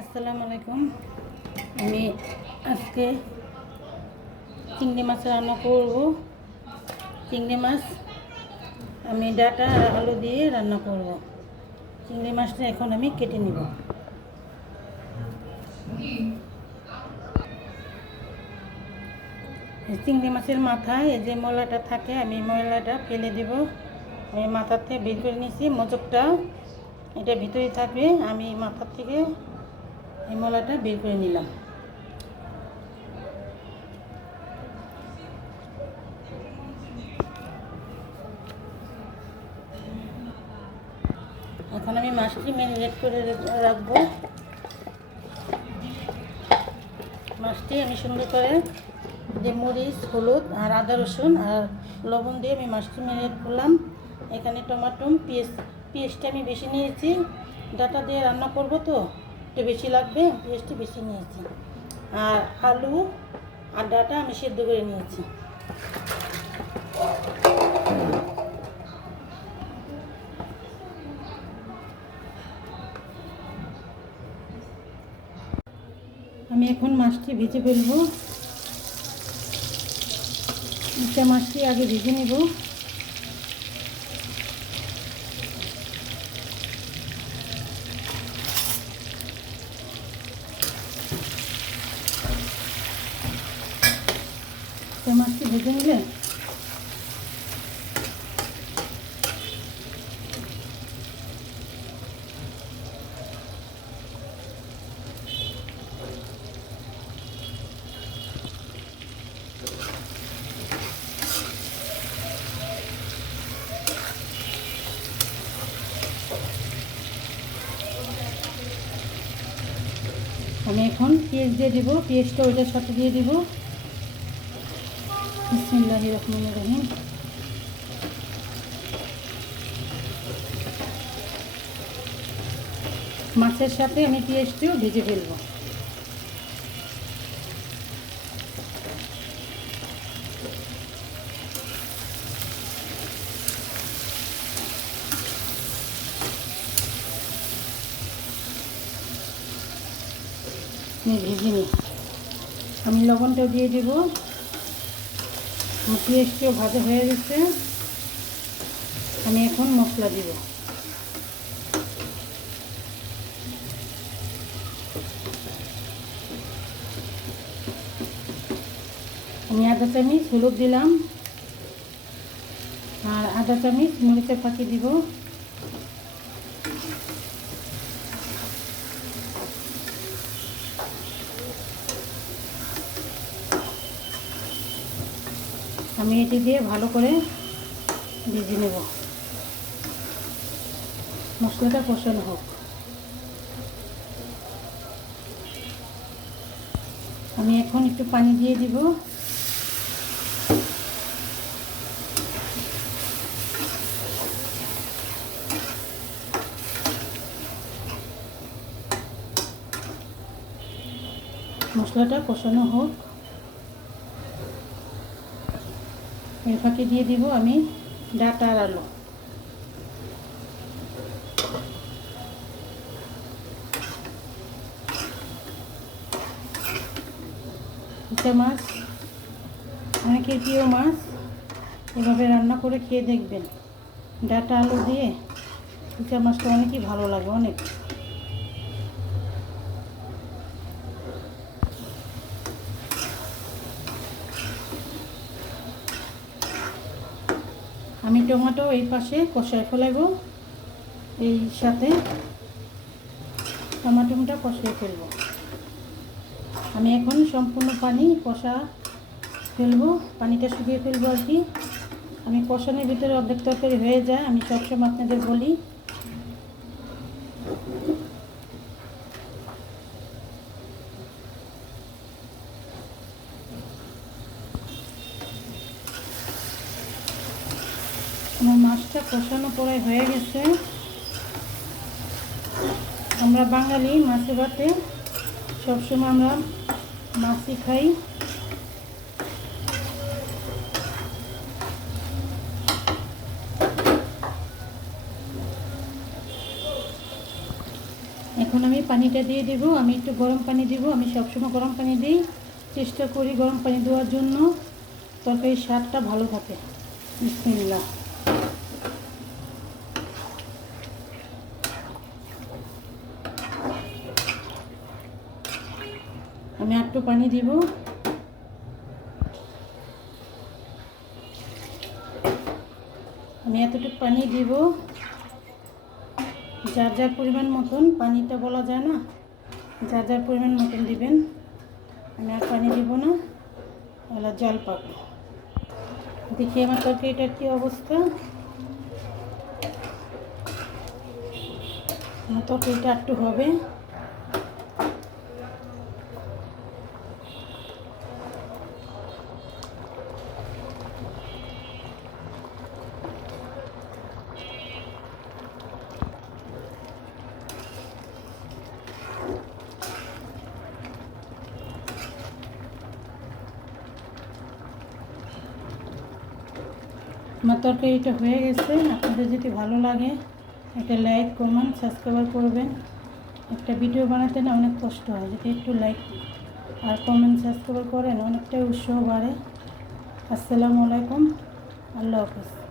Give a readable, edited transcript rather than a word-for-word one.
আসসালামু আলাইকুম। আমি আজকে চিংড়ি মাছ রান্না করব। চিংড়ি মাছ আমি ডাটা আর আলু দিয়ে রান্না করব। চিংড়ি মাছটা এখন আমি কেটে নিব। চিংড়ি মাছের মাথায় এই যে ময়লাটা থাকে, আমি ময়লাটা ফেলে দেব। আমি মাথার থেকে বের করে নিয়েছি, মোচকটা এটা ভিতরে থাকবে। আমি মাথার থেকে এই ময়লাটা বের করে নিলাম। এখন আমি মাছটি ম্যারিনেট করে রাখবো। মাছটি আমি সুন্দর করে যে মরিচ, হলুদ আর আদা রসুন আর লবণ দিয়ে আমি মাছটি ম্যারিনেট করলাম। এখানে টমাটো, পেঁয়াজটা আমি বেশি নিয়েছি, ডাটা দিয়ে রান্না করব তো একটু বেশি লাগবে, পেঁয়াজটি বেশি নিয়েছি। আর আলু আর ডাটা আমি সেদ্ধ করে নিয়েছি। আমি এখন মাছটি ভেজে ফেলবো। মাছটি আগে ভেজে নেব। মাছটি ভেজে নিলে আমি এখন পেঁয়াজ দিয়ে দিব। পেঁয়াজটা ওইটার সাথে দিয়ে দিব। বিসমিল্লাহির রহমানির রহিম। মাছের সাথে আমি পেঁয়াজটিও ভেজে ফেলব। ভেজে নিই। আমি লবণটাও দিয়ে দিব। পেঁয়াজটিও ভাজা হয়ে গেছে। আমি এখন মশলা দিব। আমি আধা চামচ হলুদ দিলাম আর আধা চামচ মরিচের ফাঁকি দিব। আমি এটি দিয়ে ভালো করে ভেজে নেব। মশলাটা কষানো হোক। আমি এখন একটু পানি দিয়ে দিব। মশলাটা কষানো হোক। এর ফাঁকে দিয়ে দিব আমি ডাটা আর আলু। ইচা মাছ অনেকের প্রিয় মাছ, এভাবে রান্না করে খেয়ে দেখবেন। ডাটা আলু দিয়ে ইচা মাছটা অনেকই ভালো লাগে, অনেক। আমি টমেটো এই পাশে কষায় ফেলাইব। এই সাথে টমাটোটা কষিয়ে ফেলব। আমি এখন সম্পূর্ণ পানি কষা ফেলবো, পানিটা শুকিয়ে ফেলবো আর কি। আমি কষানোর ভিতরে অর্ধেক তরকারি হয়ে যায়, আমি সবসময় আপনাদের বলি। আমার মাছটা কষানো পরে হয়ে গেছে। আমরা বাঙালি মাছে ভাতে সবসময় আমরা মাছই খাই। এখন এখন আমি পানিটা দিয়ে দেব। আমি একটু গরম পানি দেব। আমি সবসময় গরম পানি দিই, চেষ্টা করি গরম পানি দেওয়ার জন্য, তরকারির স্বাদটা ভালো থাকে। বিসমিল্লাহ। আমি একটু পানি দিব। আমি এতটুকু পানি দিব, যার যার পরিমাণ মতন, পানিটা বলা যায় না, যার যার পরিমাণ মতন দিবেন। আমি আর পানি দিব না, এলা জল পাবো। দেখি আমার তরকারিটার কী অবস্থা। আমার তরকারিটা একটু হবে। আমার তরকারিটা হয়ে গেছে। আপনাদের যদি ভালো লাগে একটা লাইক, কমেন্ট, সাবস্ক্রাইব করবেন। একটা ভিডিও বানাতে না অনেক কষ্ট হয়, যদি একটু লাইক আর কমেন্ট সাবস্ক্রাইব করেন অনেকটাই উৎসাহ বাড়ে। আসসালামু আলাইকুম, আল্লাহ হাফেজ।